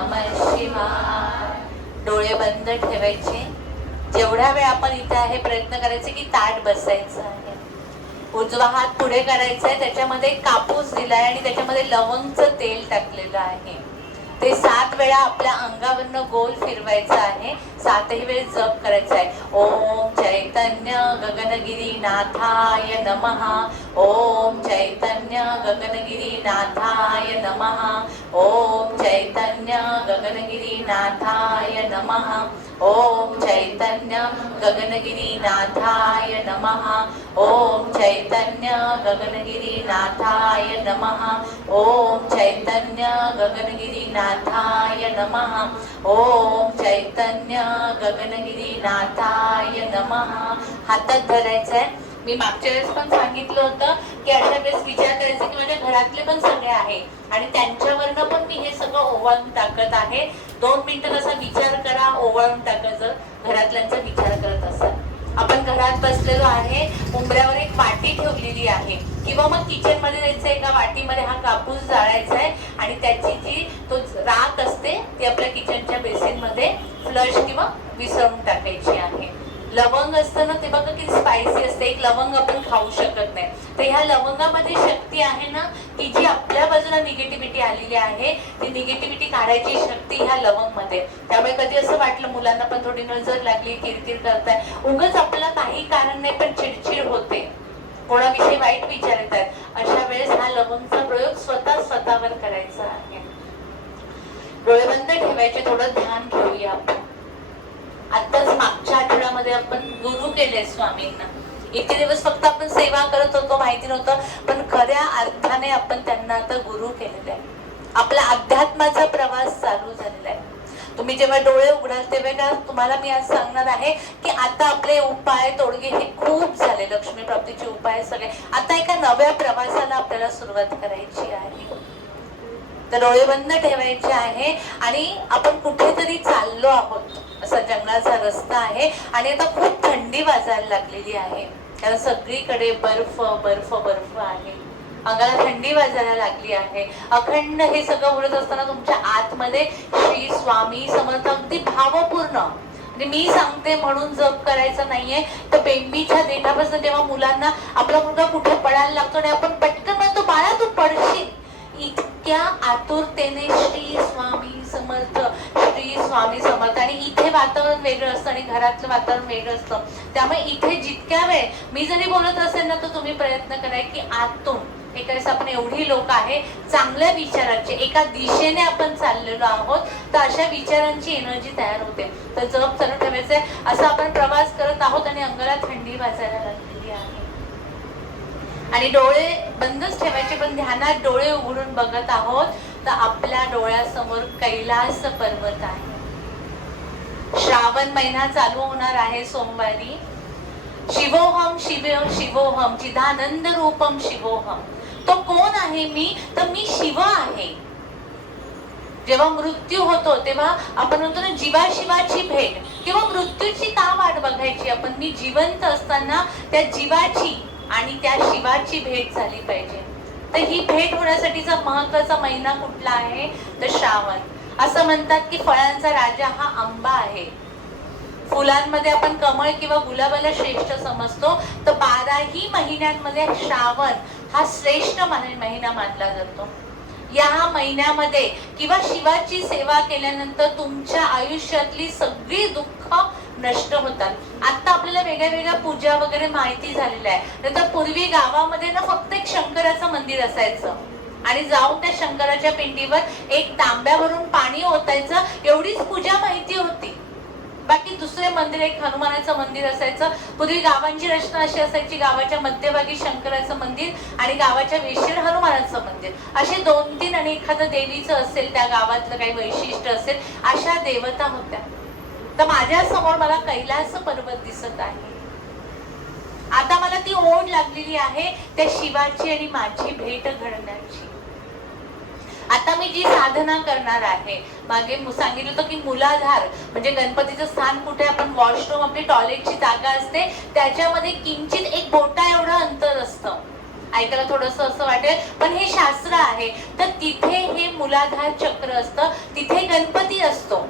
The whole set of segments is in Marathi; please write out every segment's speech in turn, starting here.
नमः डोळे बंद ठेवायचे. जेवढा वेळ आपण इथे आहे प्रयत्न करायचे की ताट बसायचं आहे. उजवा हात पुढे करायचा आहे त्याच्यामध्ये कापूस दिलाय आणि त्याच्यामध्ये लवंगचं तेल टाकलेलं आहे. ते सात वेळा आपल्या अंगावरनं गोल फिरवायचं आहे. सातही वेळ जप करायचा आहे. ओम चैतन्य गगनगिरी नाथाय नमः. ओम चैतन्य गगनगिरी नाथाय नमः. ओम चैतन्य गगनगिरी नाथाय नमः. ओम चैतन्य गगनगिरीनाथाय नमः। ओम चैतन्य गगनगिरी नाथाय नमः। ओम चैतन्य गगनगिरीनाथाय नमः। ओम चैतन्य गगनगिरीनाथाय नमः। हातात धरायचं आहे मी मागच्या वेळेस पण सांगितलं होतं की अशा वेळेस विचार करायचा की माझ्या घरातले पण सगळे आहे. आणि त्यांच्यावरनं पण मी हे सगळं ओवाळून टाकत आहे. दोन मिनिटं तसा विचार करा ओवाळून टाकायचं घरातल्यांचा विचार करत असाल. आपण घरात बसलेलो आहे उंबऱ्यावर एक वाटी ठेवलेली आहे. किंवा मग किचनमध्ये जायचं एका वाटीमध्ये हा कापूस जाळायचा आहे आणि त्याची जी तो राख असते ती आपल्या किचनच्या बेसिनमध्ये फ्लश किंवा विसरून टाकायची आहे. लवंग असतं ना ते बघा किती स्पायसी असते. एक लवंग आपण खाऊ शकत नाही. तर ह्या लवंगामध्ये शक्ती आहे ना की जी आपल्या बाजूला निगेटिव्हिटी आलेली आहे ती निगेटिव्हिटी काढायची शक्ती ह्या लवंगमध्ये त्यामुळे कधी असं वाटलं मुलांना पण थोडी नजर लागली किरकिर करताय. उगच आपल्याला काही कारण नाही पण चिडचिड होते. कोणाविषयी वाईट विचार येतात अशा वेळेस हा लवंगचा प्रयोग स्वतः स्वतःवर करायचा आहे. डोळे बंद ठेवायचे थोडं ध्यान घेऊया आपण. आताच मागच्या आठवड्यामध्ये आपण गुरु केले स्वामींना. इतके दिवस फक्त आपण सेवा करत होतो माहिती नव्हतं पण खऱ्या अर्थाने आपण त्यांना आता गुरु केलेले आहे. आपला अध्यात्माचा प्रवास चालू झालेला आहे. तुम्ही जेव्हा डोळे उघडाल तेव्हा तुम्हाला मी आज सांगणार आहे की आता आपले उपाय तोडगे हे खूप झाले लक्ष्मी प्राप्तीचे उपाय सगळे. आता एका नव्या प्रवासाला आपल्याला सुरुवात करायची आहे. तर डोळे बंद ठेवायचे आहे आणि आपण कुठेतरी चाललो आहोत. असा जंगलाचा रस्ता आहे. आणि आता खूप थंडी वाजायला लागलेली आहे. कारण सगळीकडे बर्फ बर्फ बर्फ आहे. अंगाला थंडी वाजायला लागली आहे. अखंड हे सगळं उडत असताना तुमच्या आतमध्ये श्री स्वामी समर्थ अगदी भावपूर्ण. म्हणजे मी सांगते म्हणून जप करायचं नाहीये. तर बेंबीच्या देठापासून जेव्हा मुलांना आपला मुलगा कुठे पडायला लागतो आणि आपण पटकन म्हणतो बाळा तू पडशील इतक्या आतुरतेने श्री स्वामी समर्थ स्वामी समर्थ. आणि इथे वातावरण वेगळं असतं आणि घरातलं वातावरण वेगळं असतं. त्यामुळे इथे जितक्या वेळ मी जरी बोलत असेल ना तर तुम्ही प्रयत्न कराय की आतून एका वेळेस आपण एवढी लोक आहे चांगल्या विचारांचे एका दिशेने आपण चाललेलो आहोत तर अशा विचारांची एनर्जी तयार होते. तर जप चालू ठेवायचंय असं आपण प्रवास करत आहोत आणि अंगाला थंडी वाजायला लागलेली आहे. आणि डोळे बंदच ठेवायचे पण ध्यानात डोळे उघडून बघत आहोत तर आपल्या डोळ्यासमोर कैलास पर्वत आहे. श्रावण महिना चालू होणार आहे सोमवारी. शिवोहम शिवो शिवोहम चिदानंद रूपम शिवोहम. तो कोण आहे मी? तर मी शिव आहे. जेव्हा मृत्यू होतो तेव्हा आपण म्हणतो ना जीवाशिवाची भेट. किंवा मृत्यूची का वाट बघायची. आपण मी जिवंत असताना त्या जीवाची आणि त्या शिवाची भेट झाली पाहिजे. तर ही भेट होण्यासाठीचा महत्त्वाचा महिना कुठला आहे? तर श्रावण. असं म्हणतात की फळांचा राजा हा आंबा आहे. फुलांमध्ये आपण कमळ किंवा गुलाबाला श्रेष्ठ समजतो तर बाराही महिन्यांमध्ये श्रावण हा श्रेष्ठ महिना मानला जातो. या महिन्यामध्ये किंवा शिवाची सेवा केल्यानंतर तुमच्या आयुष्यातली सगळी दुःख नष्ट होतात. आता आपल्याला वेगळ्या वेगळ्या पूजा वगैरे माहिती झालेल्या आहे नंतर पूर्वी गावामध्ये ना फक्त एक शंकराचं मंदिर असायचं. आणि जाऊन त्या शंकराच्या पिंडीवर एक तांब्यावरून पाणी ओतायचं एवढीच पूजा माहिती होती. बाकी दुसरे मंदिर एक हनुमानाचं मंदिर असायचं पूर्वी गावांची रचना अशी असायची गावाच्या मध्यभागी शंकराचं मंदिर आणि गावाच्या वेशीर हनुमानाचं मंदिर. असे दोन तीन आणि एखादं देवीचं असेल त्या गावातलं काही वैशिष्ट्य असेल अशा देवता होत्या. तर माझ्यासमोर मला कैलास पर्वत दिसत आहे. आता मला ती ओढ लागलेली आहे त्या शिवाची आणि माझी भेट घडण्याची. आता मी जी साधना करणार आहे मागे सांगितलं होतं की मुलाधार म्हणजे गणपतीचं स्थान कुठे आपण वॉशरूम आपली टॉयलेटची जागा असते त्याच्यामध्ये किंचित एक बोटा एवढं अंतर असतं. ऐकायला थोडस असं वाटेल. पण हे शास्त्र आहे. तर तिथे हे मुलाधार चक्र असतं तिथे गणपती असतो.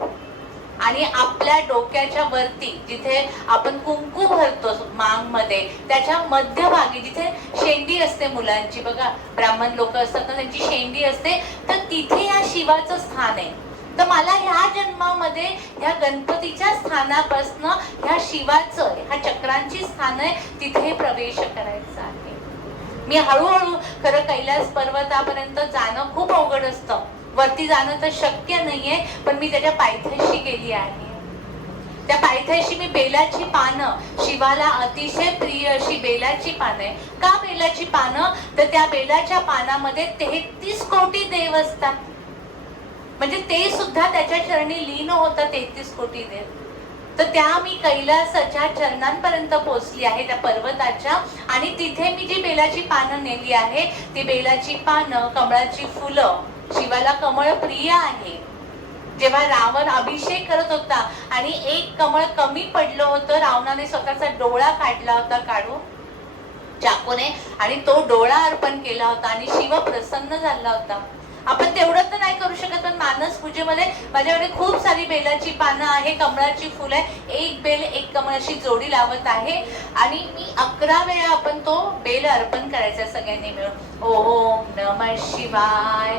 आणि आपल्या डोक्याच्या वरती जिथे आपण कुंकू भरतो मांगमध्ये त्याच्या मध्यभागी जिथे शेंडी असते मुलांची बघा ब्राह्मण लोक असतात ना त्यांची शेंडी असते तर तिथे या शिवाचं स्थान आहे. तर मला ह्या जन्मामध्ये ह्या गणपतीच्या स्थानापासनं ह्या शिवाचं ह्या चक्रांची स्थान आहे तिथे प्रवेश करायचा आहे. मी हळूहळू खरं कैलास पर्वतापर्यंत जाणं खूप अवघड असतं. वरती जाणं तर शक्य नाहीये पण मी त्याच्या पायथ्याशी गेली आहे. त्या पायथ्याशी मी बेलाची पानं शिवाला अतिशय प्रिय अशी बेलाची पानं आहे. का बेलाची पानं? तर त्या बेलाच्या पानामध्ये तेहतीस कोटी देव असतात. म्हणजे ते सुद्धा त्याच्या चरणी लीन होतं तेहतीस कोटी देव. तर त्या मी कैलासाच्या चरणांपर्यंत पोहोचली आहे त्या पर्वताच्या. आणि तिथे मी जी बेलाची पानं नेली आहे ती बेलाची पानं कमळाची फुलं शिवाला कमळ प्रिय आहे. जेव्हा रावण अभिषेक करत होता आणि एक कमळ कमी पडलं होतं रावणाने स्वतःचा डोळा काढला होता काढून चाकूने आणि तो डोळा अर्पण केला होता आणि शिव प्रसन्न झाला होता. आपण तेवढं तर नाही करू शकत पण मानस पूजेमध्ये माझ्याकडे खूप सारी बेलाची पानं आहे कमळाची फुलं आहे. एक बेल एक कमळ अशी जोडी लावत आहे. आणि मी अकरा वेळा आपण तो बेल अर्पण करायचा सगळ्यांनी मिळून. ओम नम शिवाय.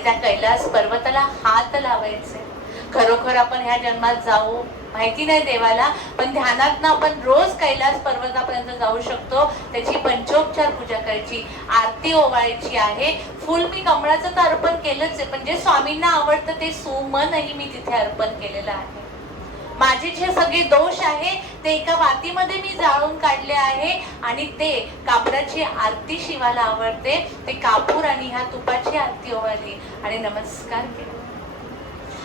आणि त्या कैलास पर्वताला हात लावायचे. खरोखर आपण ह्या जन्मात जाऊ माहिती नाही देवाला पण ध्यानात आपण रोज कैलास पर्वतापर्यंत जाऊ शकतो. त्याची पंचोपचार पूजा करायची आरती ओवाळायची आहे. फुल मी कमळाचं तर अर्पण केलंच आहे पण जे स्वामींना आवडतं ते सुमनही मी तिथे अर्पण केलेलं आहे. माझे जे सगळे दोष आहे ते एका वातीमध्ये मी जाळून काढले आहे आणि ते कापडाची आरती शिवाला आवडते. ते कापूर आणि ह्या तुपाची आरती ओवाळली आणि नमस्कार केला.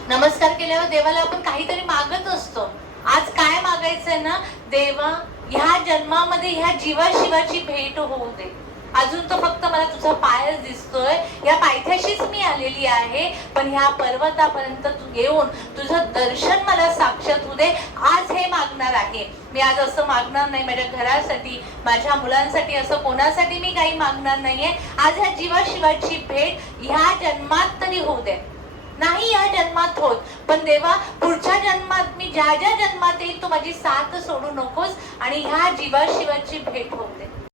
नमस्कार केल्यावर देवाला आपण काहीतरी मागत असतो. आज काय मागायचंय ना? देवा ह्या जन्मामध्ये ह्या जीवाशिवाची भेट होऊ दे. अजून तर फक्त मला तुझा पायच दिसतोय. या पायथ्याशीच मी आलेली आहे. पण ह्या पर्वतापर्यंत तू येऊन तुझं दर्शन मला साक्षात होऊ दे. आज हे मागणार आहे. मी आज असं मागणार नाही माझ्या घरासाठी माझ्या मुलांसाठी असं कोणासाठी मी काही मागणार नाहीये. आज ह्या जीवाशिवाची भेट ह्या जन्मात तरी होऊ दे. नाही या जन्मात होत. पण देवा पुढच्या जन्मात मी ज्या ज्या जन्मात येईल तू माझी साथ सोडू नकोस आणि ह्या जीवाशिवाची भेट होऊ दे.